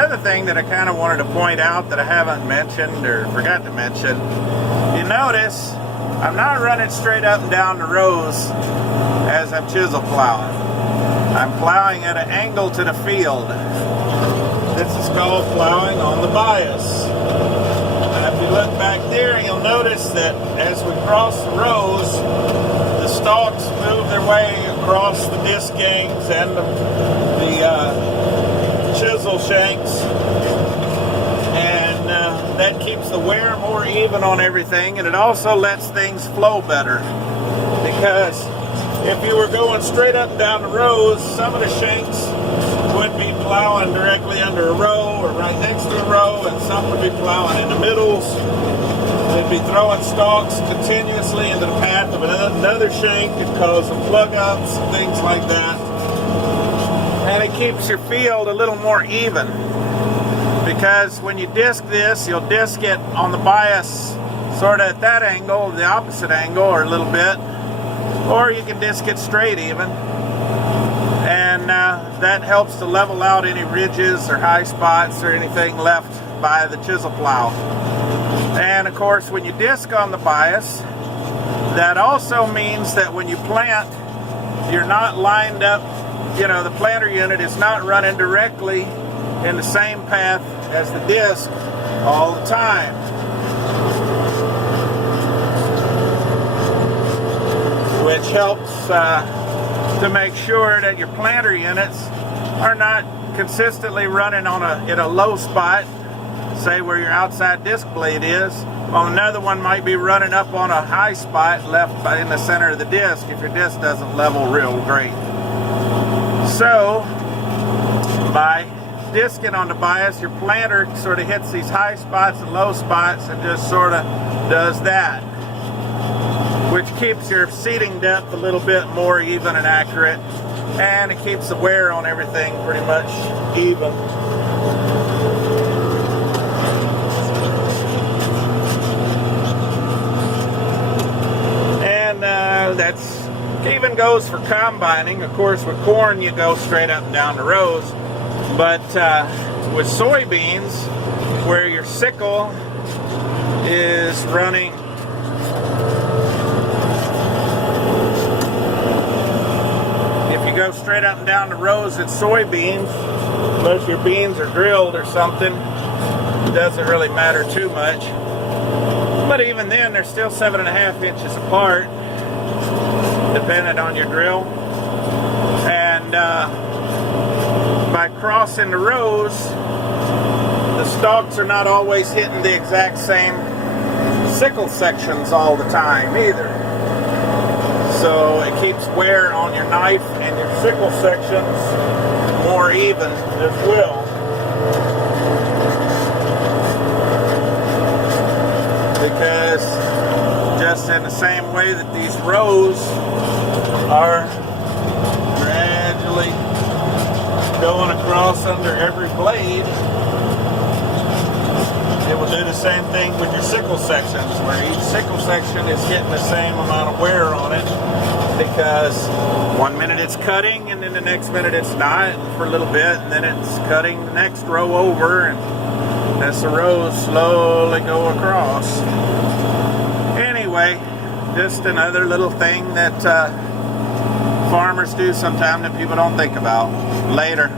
another thing that I kind of wanted to point out that I haven't mentioned or forgot to mention. You notice I'm not running straight up and down the rows as I'm chisel plowing. I'm plowing at an angle to the field. This is called plowing on the bias. Now if you look back there, you'll notice that as we cross the rows, the stalks move their way across the disc gangs and the chisel shanks, and that keeps the wear more even on everything, and it also lets things flow better, because if you were going straight up and down the rows, some of the shanks would be plowing directly under a row or right next to a row, and some would be plowing in the middles. They'd be throwing stalks continuously into the path of another shank and cause some plug ups and things like that. And it keeps your field a little more even, because when you disc this, you'll disc it on the bias sort of at that angle, the opposite angle, or a little bit, or you can disc it straight even, and that helps to level out any ridges or high spots or anything left by the chisel plow. And of course, when you disc on the bias, that also means that when you plant, you're not lined up. You know, the planter unit is not running directly in the same path as the disc all the time. Which helps to make sure that your planter units are not consistently running in a low spot, say where your outside disc blade is, while another one might be running up on a high spot left in the center of the disc if your disc doesn't level real great. So, by discing on the bias, your planter sort of hits these high spots and low spots and just sort of does that, which keeps your seeding depth a little bit more even and accurate, and it keeps the wear on everything pretty much even. And that's even goes for combining. Of course, with corn you go straight up and down the rows, but with soybeans, where your sickle is running go straight up and down the rows at soybeans, unless your beans are drilled or something, it doesn't really matter too much. But even then, they're still 7.5 inches apart, depending on your drill. And by crossing the rows, the stalks are not always hitting the exact same sickle sections all the time either. So it keeps wear on your knife and your sickle sections more even as well. Because just in the same way that these rows are gradually going across under every blade, it will do the same thing with your sickle sections, where each sickle section is getting the same amount of wear on it, because one minute it's cutting and then the next minute it's not for a little bit, and then it's cutting the next row over, and as the rows slowly go across. Anyway, just another little thing that farmers do sometimes that people don't think about. Later.